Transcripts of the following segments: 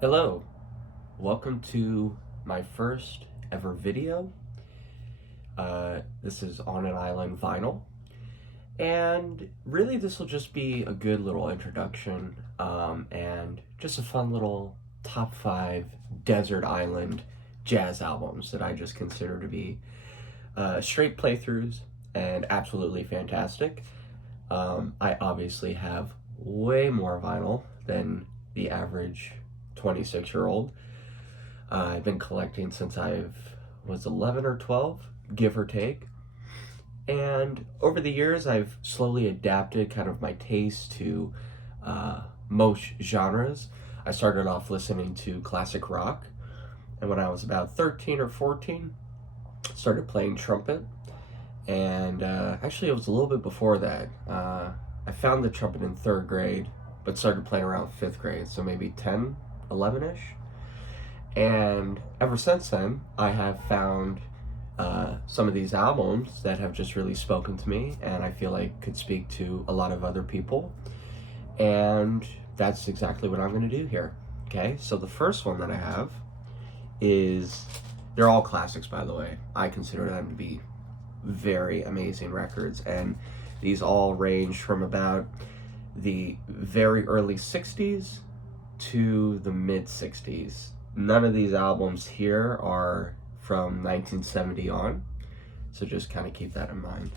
Hello, welcome to my first ever video. This is on an island vinyl, and really this will just be a good little introduction and just a fun little top 5 desert island jazz albums that I just consider to be straight playthroughs and absolutely fantastic. I obviously have way more vinyl than the average 26-year-old. I've been collecting since I was 11 or 12, give or take. And over the years, I've slowly adapted kind of my taste to most genres. I started off listening to classic rock, and when I was about 13 or 14, started playing trumpet. And actually, it was a little bit before that. I found the trumpet in 3rd grade, but started playing around 5th grade, so maybe 10, 11-ish. And ever since then, I have found some of these albums that have just really spoken to me, and I feel like could speak to a lot of other people. And that's exactly what I'm going to do here. Okay, so the first one that I have is, they're all classics, by the way. I consider them to be very amazing records, and these all range from about the very early 60s to the mid 60s. None of these albums here are from 1970 on, so just kind of keep that in mind.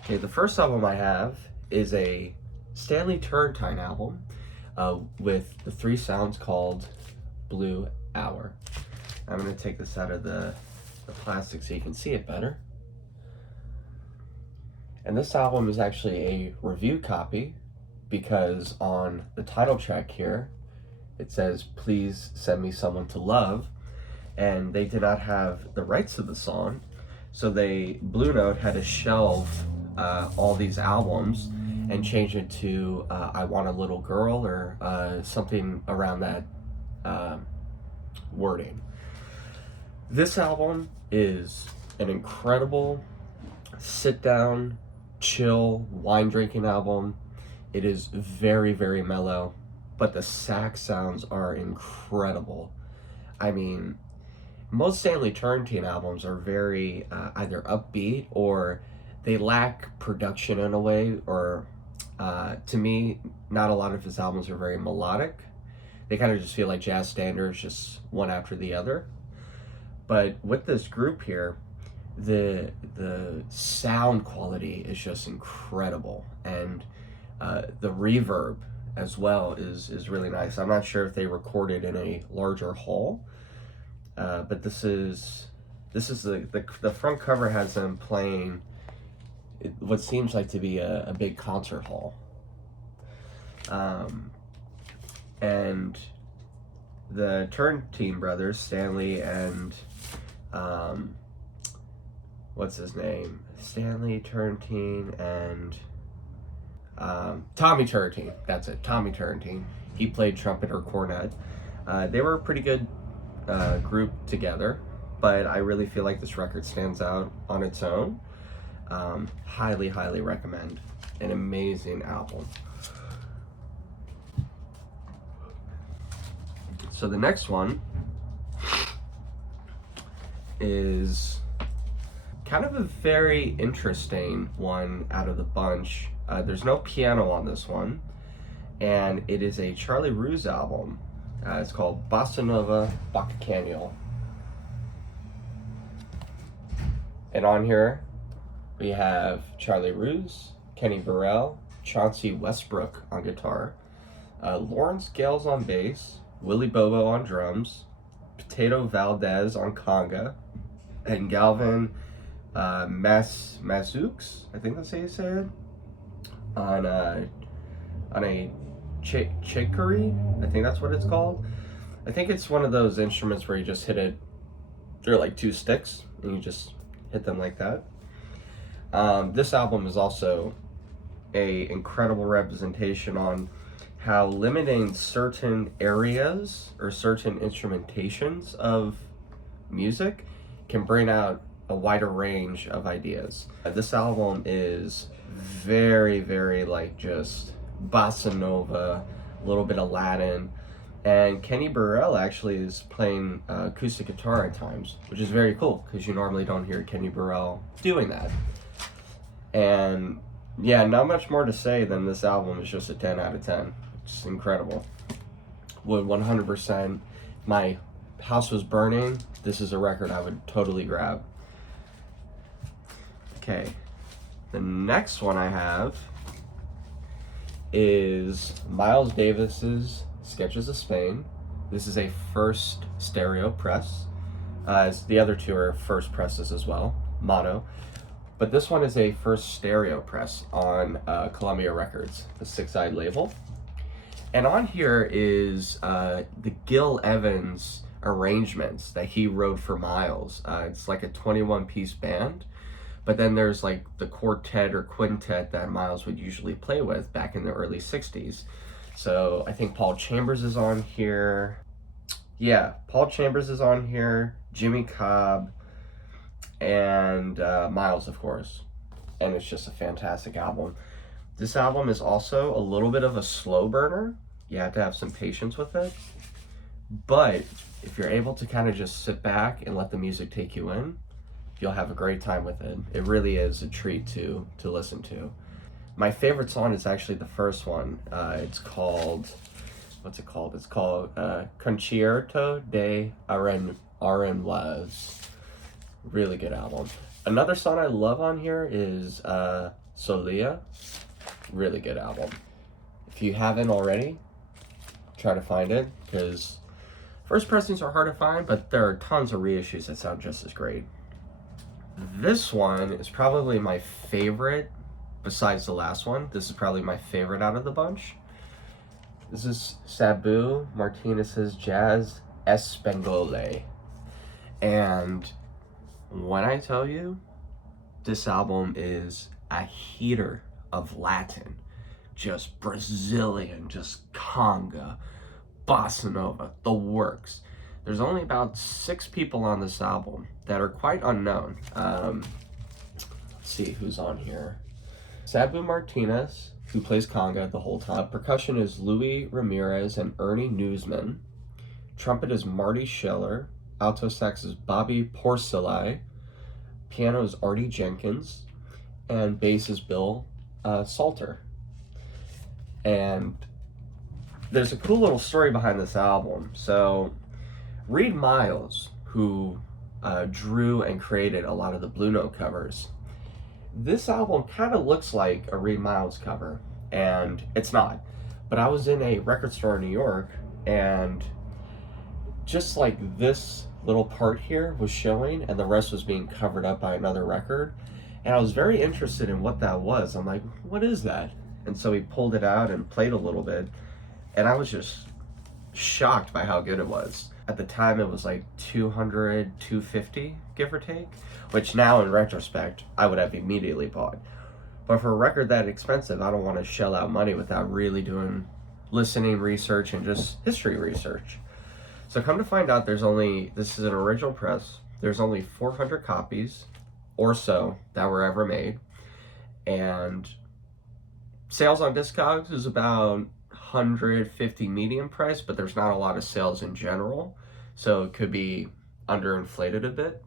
Okay, the first album I have is a Stanley Turrentine album with the 3 sounds called Blue Hour. I'm going to take this out of the plastic so you can see it better. And this album is actually a review copy, because on the title track here it says, "Please send me someone to love," and they did not have the rights to the song, so Blue Note had to shelve all these albums and change it to "I Want a Little Girl," or something around that wording. This album is an incredible sit down, chill, wine drinking album. It is very, very mellow, but the sax sounds are incredible. I mean, most Stanley Turrentine albums are very either upbeat or they lack production in a way, or to me, not a lot of his albums are very melodic. They kind of just feel like jazz standards, just one after the other. But with this group here, the sound quality is just incredible, and the reverb as well is really nice. I'm not sure if they recorded in a larger hall, but this is the front cover has them playing what seems like to be a big concert hall, and the Turrentine brothers, Stanley and what's his name? Stanley Turrentine and Tommy Turrentine. That's it, Tommy Turrentine. He played trumpet or cornet. They were a pretty good group together, but I really feel like this record stands out on its own. Highly, highly recommend. An amazing album. So the next one is kind of a very interesting one out of the bunch. There's no piano on this one, and it is a Charlie Rouse album. It's called Bossa NOA Bacchanal. And on here we have Charlie Rouse, Kenny Burrell, Chauncey Westbrook on guitar, Lawrence Gales on bass, Willie Bobo on drums, Potato Valdez on conga, and Galvin Mazux, I think that's how you say it, on a chicory, I think that's what it's called. I think it's one of those instruments where you just hit it, they're like 2 sticks, and you just hit them like that. This album is also a incredible representation on how limiting certain areas or certain instrumentations of music can bring out a wider range of ideas. This album is very, very like just bossa nova, a little bit of Latin, And Kenny Burrell actually is playing acoustic guitar at times, which is very cool because you normally don't hear Kenny Burrell doing that. And yeah, not much more to say than this album is just a 10 out of 10. It's incredible. Would 100%. My house was burning. This is a record I would totally grab. Okay, the next one I have is Miles Davis's Sketches of Spain. This is a first stereo press, as the other two are first presses as well, mono. But this one is a first stereo press on Columbia Records, the 6-eyed label. And on here is the Gil Evans arrangements that he wrote for Miles. It's like a 21-piece band. But then there's like the quartet or quintet that Miles would usually play with back in the early 60s. So I think Paul Chambers is on here. Yeah, Paul Chambers is on here, Jimmy Cobb, and Miles, of course. And it's just a fantastic album. This album is also a little bit of a slow burner. You have to have some patience with it. But if you're able to kind of just sit back and let the music take you in, you'll have a great time with it. It really is a treat to listen to. My favorite song is actually the first one. It's called, what's it called? It's called Concierto de Arenlas. Really good album. Another song I love on here is Solia. Really good album. If you haven't already, try to find it, because first pressings are hard to find, but there are tons of reissues that sound just as great. This one is probably my favorite, besides the last one. This is probably my favorite out of the bunch. This is Sabu Martinez's Jazz Espangole. And when I tell you, this album is a heater of Latin. Just Brazilian, just conga, Bossa NOA, the works. There's only about 6 people on this album that are quite unknown. Let's see who's on here. Sabu Martinez, who plays conga the whole time. Percussion is Louis Ramirez and Ernie Newsman. Trumpet is Marty Schiller. Alto sax is Bobby Porcelli. Piano is Artie Jenkins. And bass is Bill Salter. And there's a cool little story behind this album. So Reed Miles, who drew and created a lot of the Blue Note covers, this album kind of looks like a Reed Miles cover, and it's not. But I was in a record store in New York, and just like this little part here was showing, and the rest was being covered up by another record, and I was very interested in what that was. I'm like, what is that? And so he pulled it out and played a little bit, and I was just shocked by how good it was. At the time, it was like $200, $250, give or take, which now in retrospect, I would have immediately bought. But for a record that expensive, I don't want to shell out money without really doing listening research and just history research. So come to find out, this is an original press. There's only 400 copies or so that were ever made. And sales on Discogs is about 150 medium price, but there's not a lot of sales in general, so it could be underinflated a bit.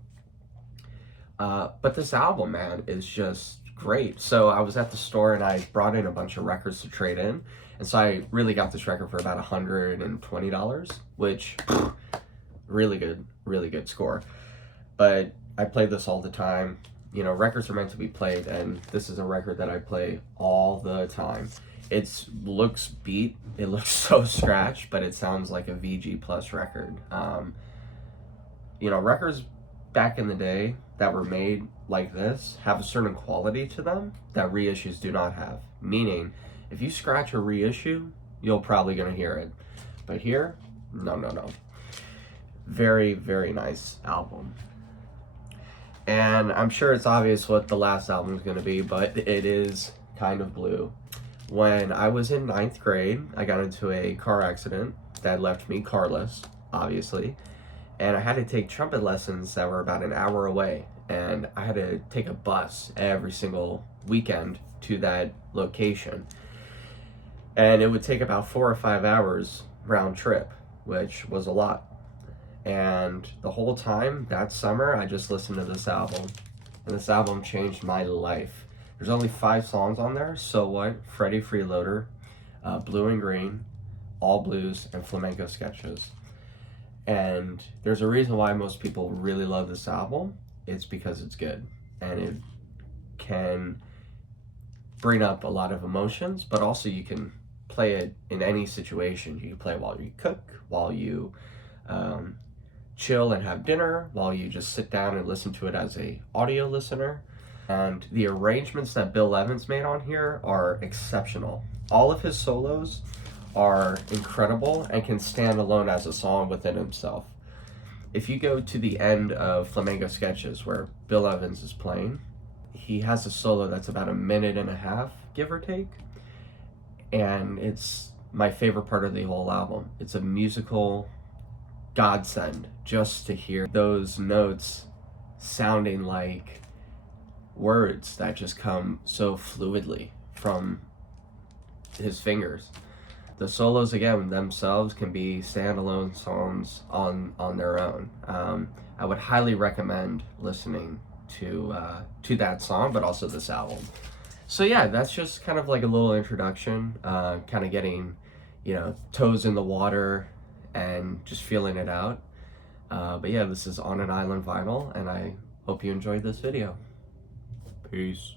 But this album, man, is just great. So I was at the store and I brought in a bunch of records to trade in, and so I really got this record for about $120, which really good score. But I played this all the time. You know, records are meant to be played, and this is a record that I play all the time. It looks beat, it looks so scratched, but it sounds like a VG Plus record. You know, records back in the day that were made like this have a certain quality to them that reissues do not have. Meaning, if you scratch a reissue, you're probably gonna hear it. But here, no. Very, very nice album. And I'm sure it's obvious what the last album is gonna be, but it is kind of blue. When I was in 9th grade, I got into a car accident that left me carless, obviously, and I had to take trumpet lessons that were about an hour away, and I had to take a bus every single weekend to that location, and it would take about 4 or 5 hours round trip. which was a lot. And the whole time, that summer, I just listened to this album. And this album changed my life. There's only 5 songs on there. So What, Freddie Freeloader, Blue and Green, All Blues, and Flamenco Sketches. And there's a reason why most people really love this album. It's because it's good. And it can bring up a lot of emotions, but also you can play it in any situation. You can play it while you cook, while you chill and have dinner, while you just sit down and listen to it as a audio listener. And the arrangements that Bill Evans made on here are exceptional. All of his solos are incredible and can stand alone as a song within himself. If you go to the end of Flamenco Sketches where Bill Evans is playing, he has a solo that's about 1.5 minutes, give or take. And it's my favorite part of the whole album. It's a musical godsend just to hear those notes sounding like words that just come so fluidly from his fingers. The solos, again, themselves can be standalone songs on their own. I would highly recommend listening to that song, but also this album. So yeah, that's just kind of like a little introduction, kind of getting, toes in the water and just feeling it out. But yeah, this is On an Island Vinyl, and I hope you enjoyed this video. Peace.